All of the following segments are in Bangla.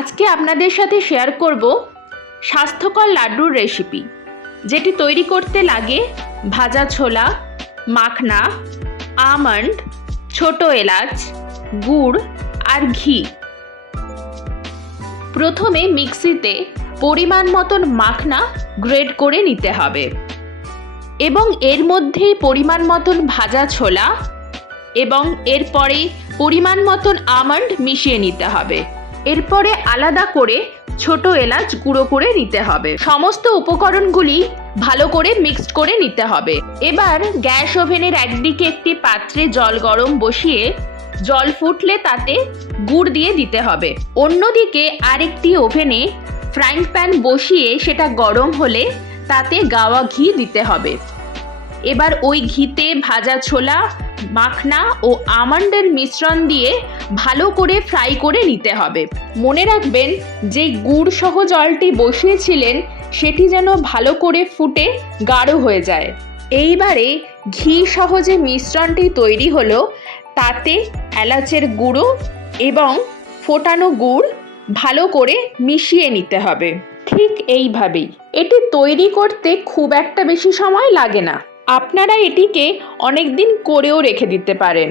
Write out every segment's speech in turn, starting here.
আজকে আপনাদের সাথে শেয়ার করব স্বাস্থ্যকর লাড্ডুর রেসিপি, যেটি তৈরি করতে লাগে ভাজা ছোলা, মাখনা, আমন্ড, ছোট এলাচ, গুড় আর ঘি। প্রথমে মিক্সিতে পরিমাণ মতন মাখনা গ্রেট করে নিতে হবে এবং এর মধ্যেই পরিমাণ মতন ভাজা ছোলা এবং এরপরে পরিমাণ মতন আমন্ড মিশিয়ে নিতে হবে। এরপরে আলাদা করে ছোট এলাচ গুঁড়ো করে নিতে হবে। সমস্ত উপকরণগুলি ভালো করে মিক্সড করে নিতে হবে। এবার গ্যাস ওভেনের একদিকে একটি পাত্রে জল গরম বসিয়ে জল ফুটলে তাতে গুড় দিয়ে দিতে হবে। অন্যদিকে আরেকটি ওভেনে ফ্রাইং প্যান বসিয়ে সেটা গরম হলে তাতে গাওয়া ঘি দিতে হবে। এবার ওই ঘিতে ভাজা ছোলা, মাখনা ও আমন্ডের মিশ্রণ দিয়ে ভালো করে ফ্রাই করে নিতে হবে। মনে রাখবেন যে গুড় সহ জলটি বসিয়েছিলেন সেটি যেন ভালো করে ফুটে গাঢ় হয়ে যায়। এইবারে ঘি সহ যে মিশ্রণটি তৈরি হলো তাতে এলাচের গুঁড়ো এবং ফোটানো গুড় ভালো করে মিশিয়ে নিতে হবে। ঠিক এইভাবেই এটি তৈরি করতে খুব একটা বেশি সময় লাগে না। আপনারা এটিকে অনেক দিন করেও রেখে দিতে পারেন।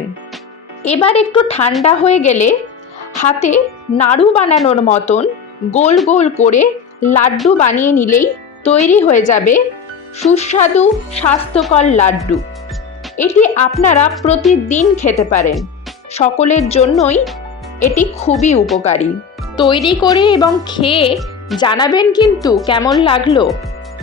এবার একটু ঠান্ডা হয়ে গেলে হাতে নাড়ু বানানোর মতন গোল গোল করে লাড্ডু বানিয়ে নিলেই তৈরি হয়ে যাবে সুস্বাদু স্বাস্থ্যকর লাড্ডু। এটি আপনারা প্রতিদিন খেতে পারেন। সকলের জন্যই এটি খুবই উপকারী। তৈরি করে এবং খেয়ে জানাবেন কিন্তু কেমন লাগলো।